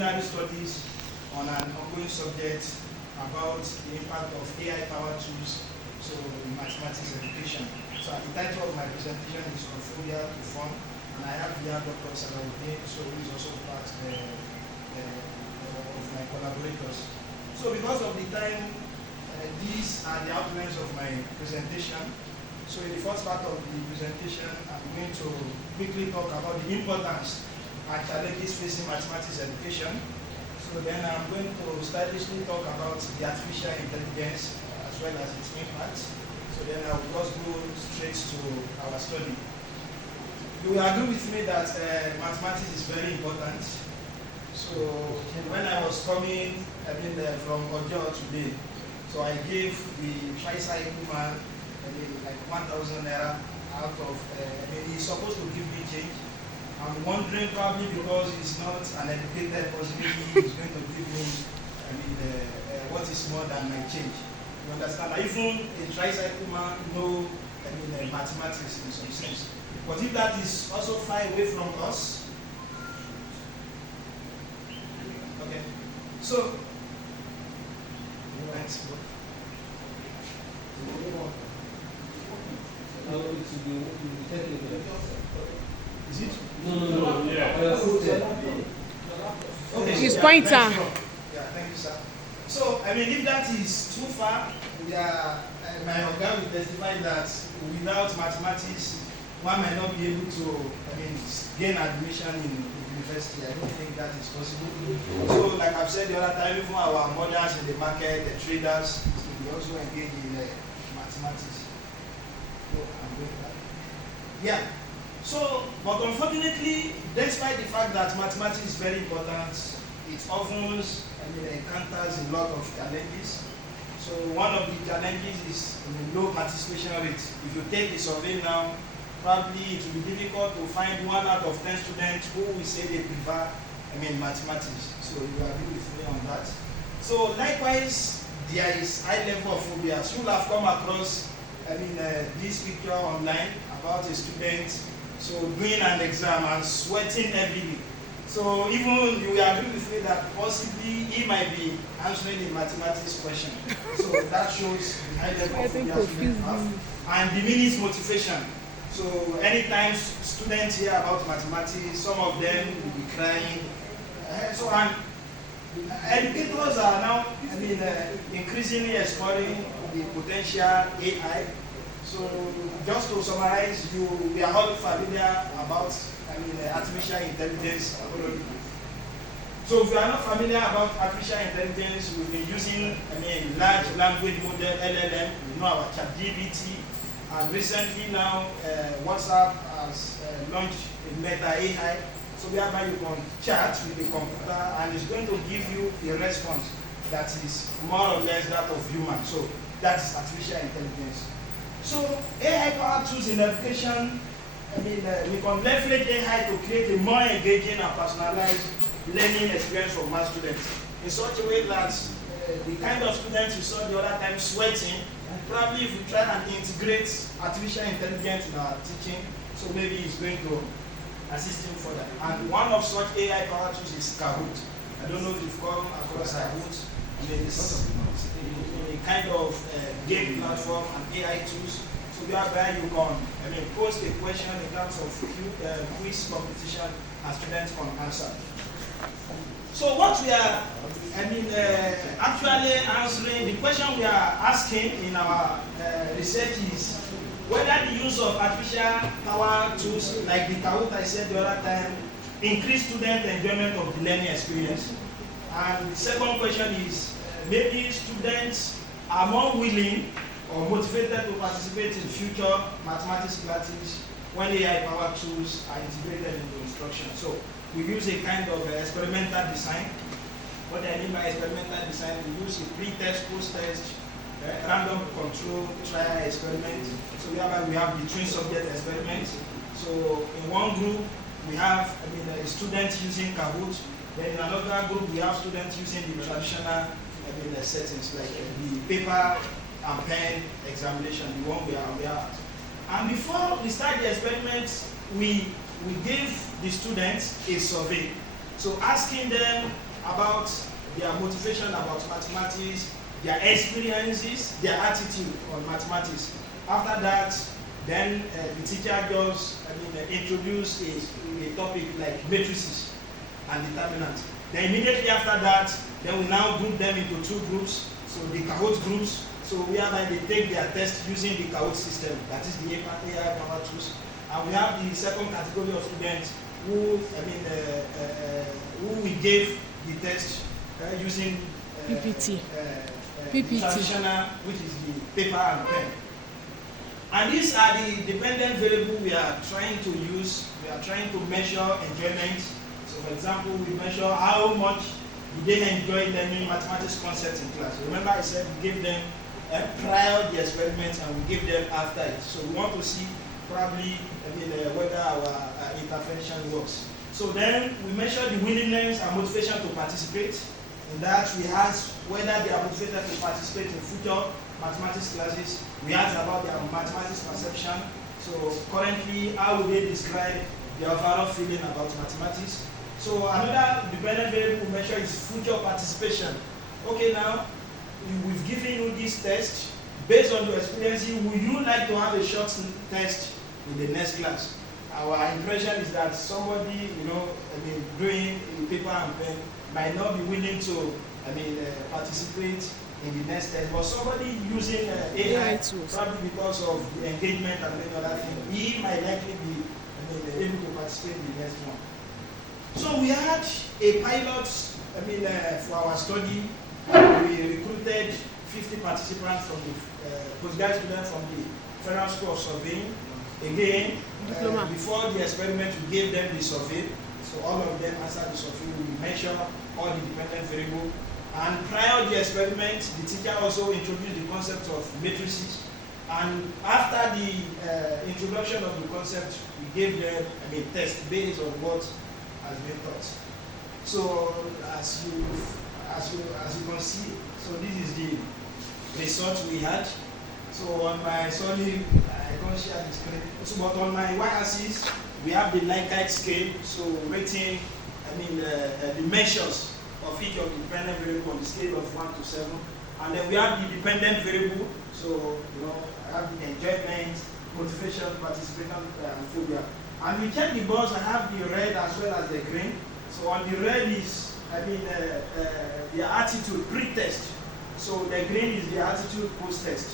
preliminary studies on an ongoing subject about the impact of AI-powered tools in mathematics education. So the title of my presentation is on phobia to fun, and I have here Dr. Salaudeen, who is also part of my collaborators. So because of the time, these are the outlines of my presentation. So in the first part of the presentation, I'm going to quickly talk about the importance and challenges facing mathematics education. So then I'm going to stylishly talk about the artificial intelligence as well as its impact. So then I will just go straight to our study. You will agree with me that mathematics is very important. So when I was coming, from Ojo today, so I gave the tricycle man, like 1,000 naira out of, he's supposed to give me change. I'm wondering probably because he's not an educated person, he's going to give me, what is more than my change. You understand? Even a tricycle man know, mathematics in some sense. But if that is also far away from us, okay. So, is it? No. Yeah. Okay. His pointer. Yeah, thank you, sir. So, if that is too far, my organ will testify that without mathematics, one might not be able to, gain admission in university. I don't think that is possible. So, like I've said the other time, even our mothers in the market, the traders, we also engage in mathematics. So, I'm going back. Yeah. So, but unfortunately, despite the fact that mathematics is very important, it often encounters a lot of challenges. So one of the challenges is low participation rate. If you take the survey now, probably it will be difficult to find 1 out of 10 students who will say they prefer mathematics. So you agree with me on that. So likewise, there is high level of phobias. You will have come across this picture online about a student doing an exam and sweating heavily. So even you will agree with me that possibly he might be answering a mathematics question. So that shows the high level of phobia students have and diminished motivation. So anytime students hear about mathematics, some of them will be crying. Educators are now increasingly exploring the potential AI. So just to summarize, we are all familiar about artificial intelligence. So if you are not familiar about artificial intelligence, we've been using large language model, LLM, our ChatGPT, and recently now WhatsApp has launched a Meta AI. So whereby you can chat with the computer and it's going to give you a response that is more or less that of human. So that is artificial intelligence. So AI-powered tools in education, we can leverage AI to create a more engaging and personalized learning experience for math students in such a way that the kind of students you saw the other time sweating, probably if we try and integrate artificial intelligence in our teaching, so maybe it's going to assist him further. And one of such AI-powered tools is Kahoot. I don't know if you've come across Kahoot. It's a kind of game platform and AI tools. So whereby you can post a question in terms of quiz competition and students can answer. So what we are actually answering, the question we are asking in our research is whether the use of artificial power tools like the Kahoot I said the other time increase student enjoyment of the learning experience. And the second question is maybe students are more willing or motivated to participate in future mathematics classes when AI-powered tools are integrated into instruction. So we use a kind of experimental design. What I mean by experimental design, we use a pre-test, post-test, random control trial experiment. So whereby we have the twin subject experiment. So in one group, we have a student using Kahoot. Then in another group, we have students using the traditional settings like the paper and pen examination, the one we are aware of. And before we start the experiment, we gave the students a survey. So asking them about their motivation about mathematics, their experiences, their attitude on mathematics. After that, then the teacher just introduce a topic like matrices and determinants. Then immediately after that, then we now group them into two groups. So the Kahoot groups, so whereby they take their test using the Kahoot system, that is the AI power tools. And we have the second category of students who, who we gave the test using PPT. Traditional, which is the paper and pen. And these are the dependent variables we are trying to use. We are trying to measure enjoyment. So for example, we measure how much did they enjoy learning mathematics concepts in class. Remember I said we gave them prior the experiment and we gave them after it. So we want to see probably whether our intervention works. So then we measure the willingness and motivation to participate. In that we ask whether they are motivated to participate in future mathematics classes. We ask about their mathematics perception. So currently, how would they describe their overall feeling about mathematics? So another dependent variable we measure is future participation. Okay, now we've given you this test. Based on your experience, would you like to have a short test in the next class? Our impression is that somebody, doing paper and pen might not be willing to, participate in the next test. But somebody using AI tools, probably because of the engagement and many other things, he might likely be able to participate in the next one. So we had a pilot, for our study. We recruited 50 participants from the postgraduate students from the Federal School of Surveying. Again, before the experiment, we gave them the survey. So all of them answered the survey. We measure all the dependent variables. And prior to the experiment, the teacher also introduced the concept of matrices. And after the introduction of the concept, we gave them a test based on what has been taught. So as you can see, so this is the result we had. So on my, sorry, I don't share the screen. So, but on my y-axis, we have the Likert scale. So rating, the measures of each of the dependent variable on the scale of 1 to 7. And then we have the dependent variable. So, I have the enjoyment, motivation, participation, and phobia. And we check the box. I have the red as well as the green. So on the red is, the attitude pre-test. So the green is the attitude post-test.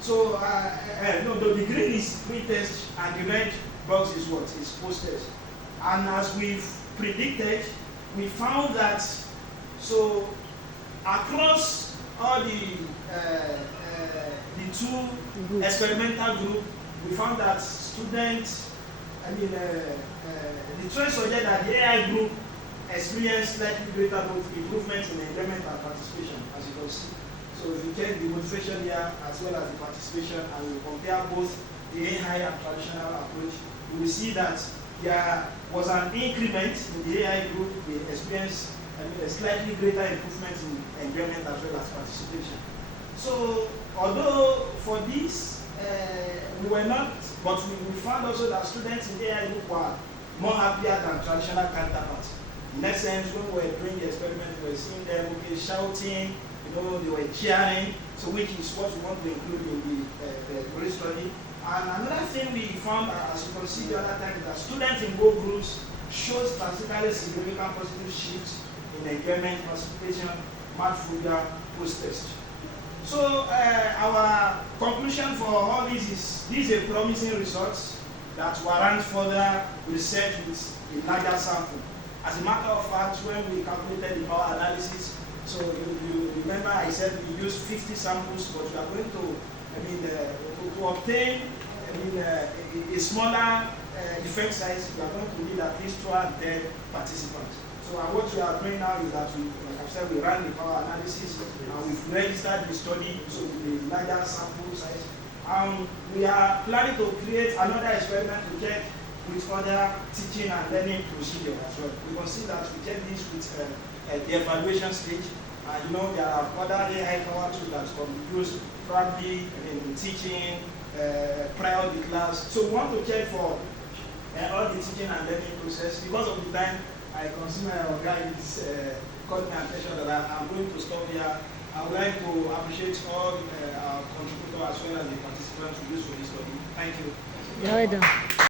So the green is pre-test and the red box is what? Is post-test. And as we've predicted, we found that so across all the two experimental groups, we found that students, the trend suggests that the AI group experienced slightly greater both improvement in enjoyment and participation, as you can see. So if you check the motivation here as well as the participation, and we compare both the AI and traditional approach, you will see that there was an increment in the AI group. They experienced a slightly greater improvement in enjoyment as well as participation. So although for this, we were not, but we found also that students in the AI group were more happier than traditional counterparts. In that sense, when we were doing the experiment, we were seeing them shouting, they were cheering, so which is what we want to include in the case study. And another thing we found, as you can see the other time, is that students in both groups showed statistically significant positive shifts in enjoyment, participation, math phobia, post-test. So our conclusion for all this is, these are promising results that warrant further research with a larger sample. As a matter of fact, when we calculated the power analysis, so you remember I said we used 50 samples, but we are going to, to obtain a smaller effect size, we are going to need at least 210 participants. So what we are doing now is that like I said, we ran the power analysis and we've registered the study, so with a larger sample size. We are planning to create another experiment to check with other teaching and learning procedure as well. We can see that we check this with the evaluation stage. There are other AI power tools that can be used probably in teaching prior to class. So we want to check for all the teaching and learning process. Because of the time, I consume my guide is calling my attention that I'm going to stop here. I would like to appreciate all our contributors as well as the participants who use for this study. Thank you. Well done.